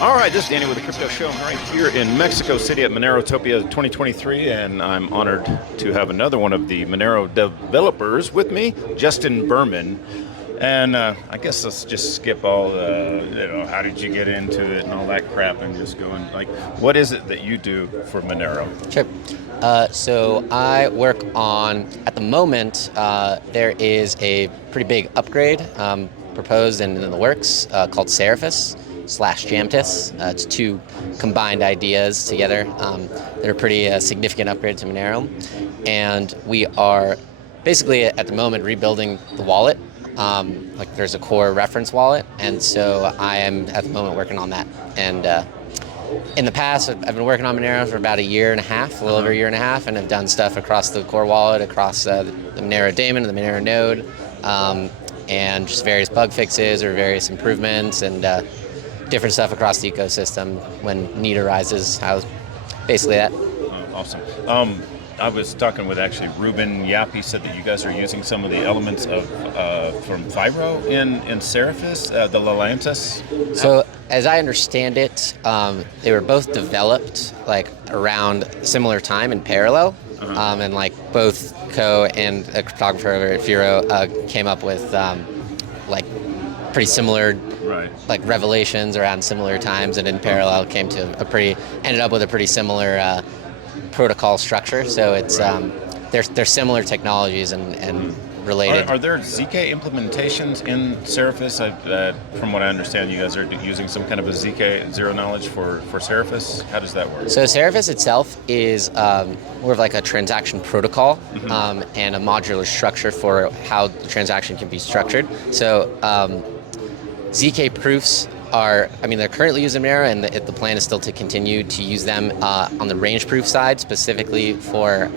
All right, this is Danny with the Crypto Show. I'm right here in Mexico City at Monerotopia 2023, and I'm honored to have another one of the Monero developers with me, Justin Berman. And I guess let's just skip all the, how did you get into it and all that crap, and just go and what is it that you do for Monero? Sure. So I work on, at the moment, there is a pretty big upgrade proposed and in the works called Seraphis / Jamtis. It's two combined ideas together. They're a pretty significant upgrade to Monero. And we are basically at the moment rebuilding the wallet. There's a core reference wallet, and so I am at the moment working on that. And in the past, I've been working on Monero for about a year and a half, a little over a year and a half, and I've done stuff across the core wallet, across the Monero daemon and the Monero node, and just various bug fixes or various improvements and different stuff across the ecosystem when need arises. Basically that. Awesome. I was talking with actually Ruben Yap. He said that you guys are using some of the elements of from Fibro in Seraphis, the Lalantis. So as I understand it, they were both developed around similar time in parallel, and both Co and a cryptographer over at Firo came up with pretty similar revelations around similar times, and in parallel ended up with a pretty similar protocol structure. So it's they're similar technologies and related. Are there ZK implementations in Seraphis? From what I understand, you guys are using some kind of a ZK zero knowledge for Seraphis. How does that work? So Seraphis itself is more of a transaction protocol and a modular structure for how the transaction can be structured. So ZK proofs they're currently using Monero, and the plan is still to continue to use them on the range proof side, specifically for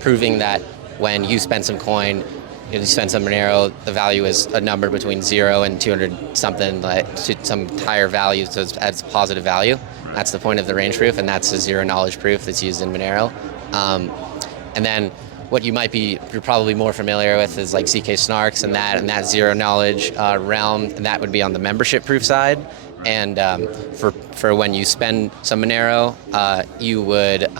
proving that when you spend some coin, you spend some Monero, the value is a number between 0 and 200 something, to some higher value, so it adds positive value. Right. That's the point of the range proof, and that's a zero knowledge proof that's used in Monero. And then what you're probably more familiar with is ZK snarks and that zero knowledge realm, and that would be on the membership proof side. And for when you spend some Monero, you would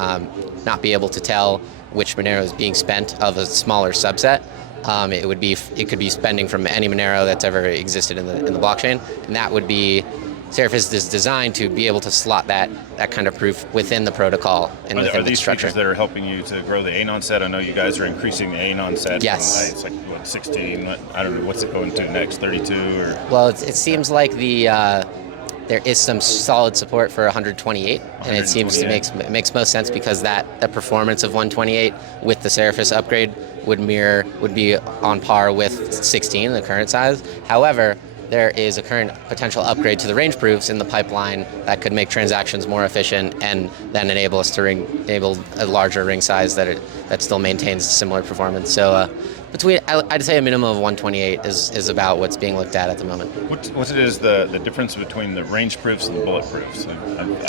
not be able to tell which Monero is being spent of a smaller subset. It could be spending from any Monero that's ever existed in the blockchain, and that would be Seraphis is designed to be able to slot that kind of proof within the protocol and within the structure. Are these features that are helping you to grow the ANON set? I know you guys are increasing the ANON set. Yes. It's 16. I don't know, what's it going to next, 32? Or? Well, it seems like there is some solid support for 128, and it seems to makes most sense because the performance of 128 with the Seraphis upgrade would be on par with 16, the current size. However, there is a current potential upgrade to the range proofs in the pipeline that could make transactions more efficient and then enable us to enable a larger ring size that still maintains similar performance. So I'd say a minimum of 128 is about what's being looked at the moment. What is the difference between the range proofs and the bulletproofs?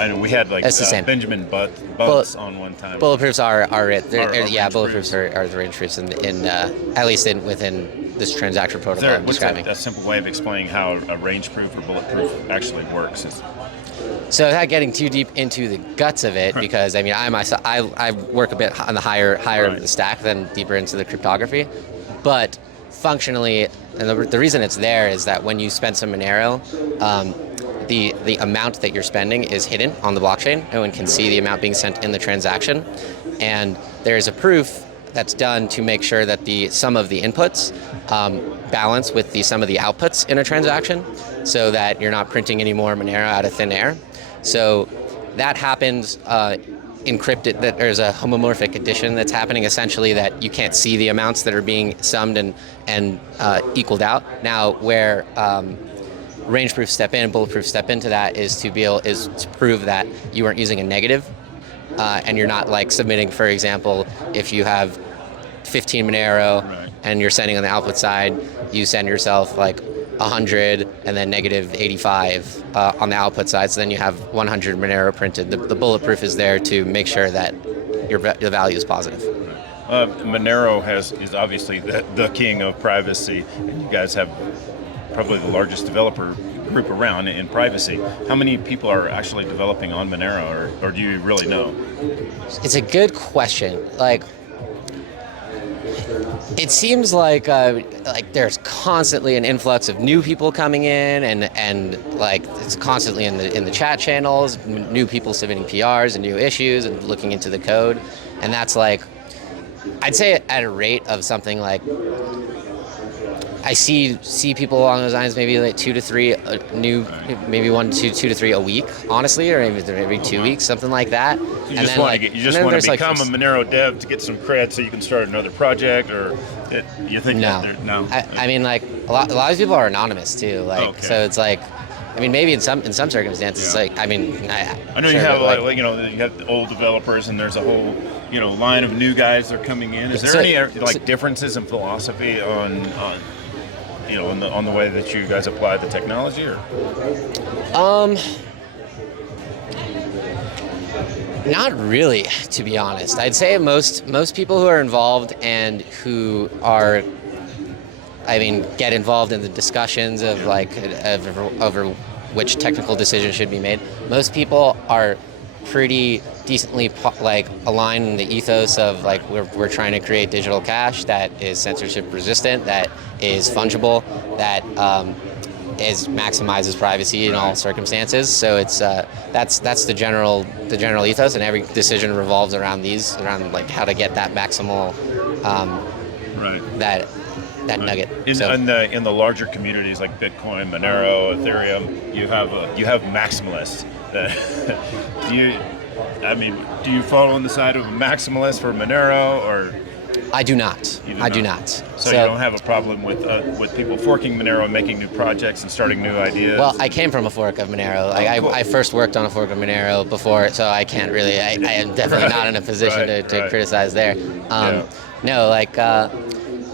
I know we had Benjamin Butts on one time. Bulletproofs are bulletproofs are the range proofs in at least within this transaction protocol I'm describing. What's a simple way of explaining how a range proof or bulletproof actually works? So without getting too deep into the guts of it, because I work a bit on the higher of the stack than deeper into the cryptography, but functionally, and the reason it's there is that when you spend some Monero, the amount that you're spending is hidden on the blockchain. No one can see the amount being sent in the transaction, and there is a proof that's done to make sure that the sum of the inputs balance with the sum of the outputs in a transaction, so that you're not printing any more Monero out of thin air. So that happens encrypted, that there's a homomorphic addition that's happening, essentially that you can't see the amounts that are being summed and equaled out. Now, where range proofs step in, bulletproof step into that is to prove that you aren't using a negative, and you're not submitting, for example, if you have 15 Monero and you're sending on the output side, you send yourself 100 and then negative 85 on the output side, so then you have 100 Monero printed. The bulletproof is there to make sure that your value is positive. Monero is obviously the king of privacy, and you guys have probably the largest developer group around in privacy. How many people are actually developing on Monero, or do you really know? It's a good question. Like, it seems like there's constantly an influx of new people coming in, and like it's constantly in the chat channels, new people submitting PRs and new issues and looking into the code, and that's like, I'd say at a rate of something like, I see people along those lines, maybe like 2 to 3 new, maybe 1 to 2 to 3 a week, honestly, or maybe every 2 weeks, something like that. You just want to become a Monero dev to get some cred so you can start another project, or you think no? I mean, like a lot of people are anonymous too, like so it's like, I mean, maybe in some circumstances, like, I mean, I know you have you have the old developers, and there's a whole line of new guys that are coming in. Is there any differences in philosophy on on the way that you guys apply the technology, or? Not really, to be honest. I'd say most people who are involved and who are, I mean, get involved in the discussions of over which technical decisions should be made. Most people are pretty decently aligned in the ethos of like we're trying to create digital cash that is censorship resistant, that is fungible, that maximizes privacy in all circumstances. So it's that's the general ethos, and every decision revolves around like how to get that maximal that nugget. In the larger communities like Bitcoin, Monero, Ethereum, you have maximalists. Do you fall on the side of a maximalist for Monero, or? I do not. I do not. So you don't have a problem with people forking Monero and making new projects and starting new ideas? Well, I came from a fork of Monero. I first worked on a fork of Monero before, so I can't really. I am definitely not in a position to criticize there. No,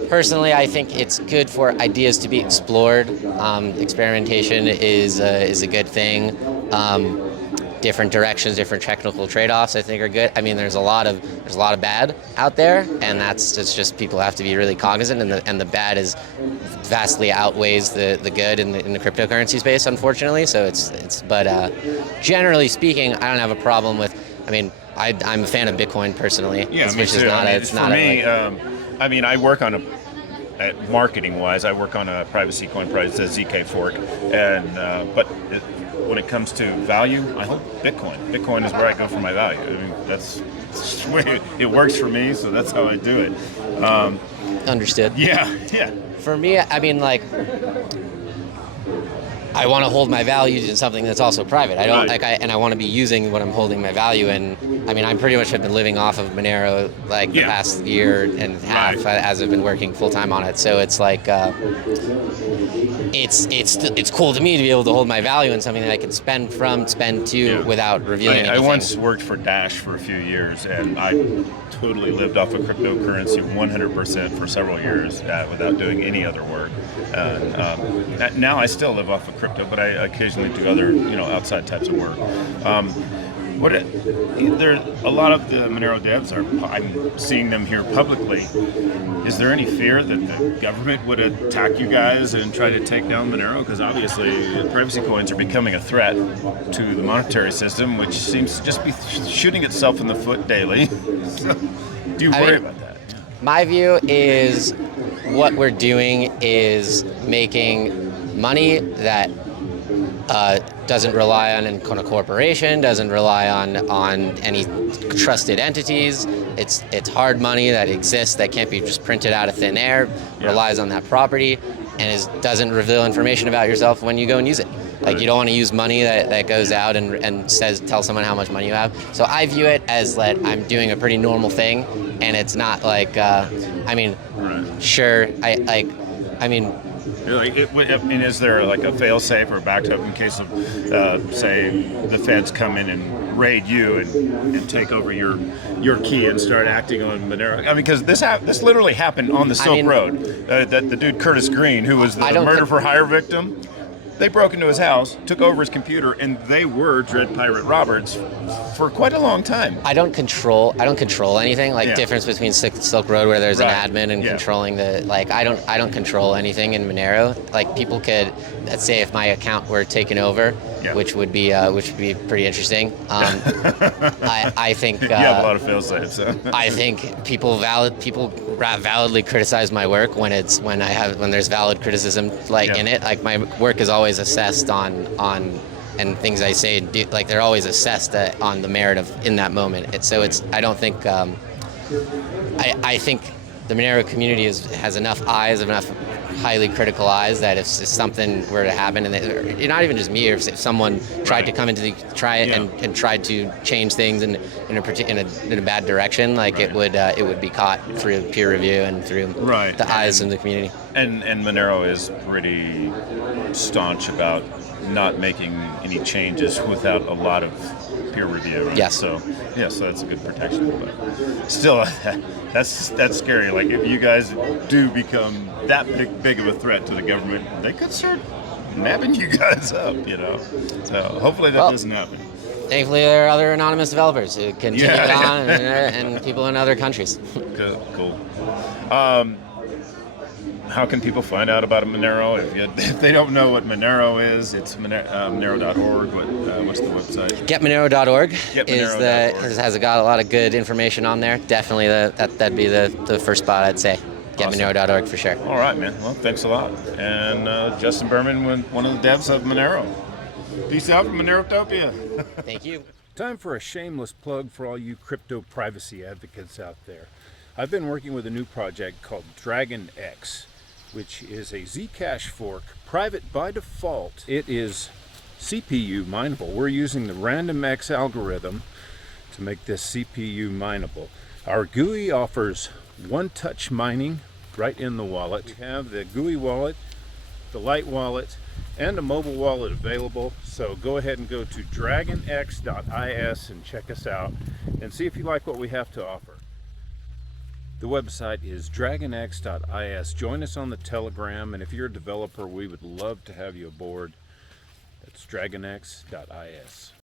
personally, I think it's good for ideas to be explored. Experimentation is a good thing. Different directions, different technical trade-offs, I think, are good. I mean, there's a lot of bad out there, and it's just people have to be really cognizant, and the bad is vastly outweighs the good in the cryptocurrency space, unfortunately. So but generally speaking, I don't have a problem with. I mean, I'm a fan of Bitcoin personally. Yeah, which is not. It's not. I mean, I work on marketing-wise, I work on a privacy coin project, a ZK fork, and when it comes to value, I hope Bitcoin. Bitcoin is where I go for my value. I mean, that's the way it works for me, so that's how I do it. Understood. Yeah. For me, I mean, like, I want to hold my values in something that's also private. I don't and I want to be using what I'm holding my value in. I mean, I pretty much have been living off of Monero the past year and a half as I've been working full time on it. So it's like it's cool to me to be able to hold my value in something that I can spend to without revealing anything. I once worked for Dash for a few years, and I totally lived off of cryptocurrency 100% for several years without doing any other work. Now I still live off of crypto, but I occasionally do other outside types of work. There a lot of the Monero devs I'm seeing them here publicly. Is there any fear that the government would attack you guys and try to take down Monero? Because obviously privacy coins are becoming a threat to the monetary system, which seems to just be shooting itself in the foot daily. So, do you worry about that? My view is what we're doing is making money that doesn't rely on a corporation, doesn't rely on any trusted entities. It's hard money that exists, that can't be just printed out of thin air, relies on that property, and doesn't reveal information about yourself when you go and use it. Like, you don't want to use money that goes out and tell someone how much money you have. So I view it as that I'm doing a pretty normal thing, and it's not like, sure, is there like a fail-safe or backup in case of, say, the feds come in and raid you and take over your key and start acting on Monero? I mean, because this literally happened on the Silk Road. That the dude Curtis Green, who was the murder for hire victim. they broke into his house, took over his computer, and they were Dread Pirate Roberts for quite a long time. I don't control anything. Like, difference between Silk Road, where there's an admin and controlling the, like, I don't control anything in Monero. Like, people could, let's say if my account were taken over, which would be pretty interesting. I think you have a lot of fail-safes. So. I think people validly criticize my work when there's valid criticism in it. Like, my work is always assessed on and things I say, like, they're always assessed on the merit of in that moment. I don't think I think the Monero community has enough highly critical eyes, that if something were to happen, and not even just me, or if someone tried to come and tried to change things in a bad direction, like, it would be caught through peer review and through the eyes of the community. And Monero is pretty staunch about not making any changes without a lot of peer review. Right? Yes. So that's a good protection. But still, that's scary. Like, if you guys do become that big of a threat to the government, they could start nabbing you guys up. So hopefully that doesn't happen. Thankfully, there are other anonymous developers who continue on, and people in other countries. Cool. How can people find out about Monero? If they don't know what Monero is, it's Monero.org. What's the website? Getmonero.org has got a lot of good information on there. Definitely that'd be the first spot, I'd say. Getmonero.org for sure. All right, man. Well, thanks a lot. And Justin Berman, one of the devs of Monero. Peace out from Monerotopia. Thank you. Time for a shameless plug for all you crypto privacy advocates out there. I've been working with a new project called Dragon X, which is a Zcash fork, private by default. It is CPU mineable. We're using the RandomX algorithm to make this CPU mineable. Our GUI offers one-touch mining right in the wallet. We have the GUI wallet, the Lite wallet, and a mobile wallet available. So go ahead and go to dragonx.is and check us out and see if you like what we have to offer. The website is dragonx.is. Join us on the Telegram, and if you're a developer, we would love to have you aboard. That's dragonx.is.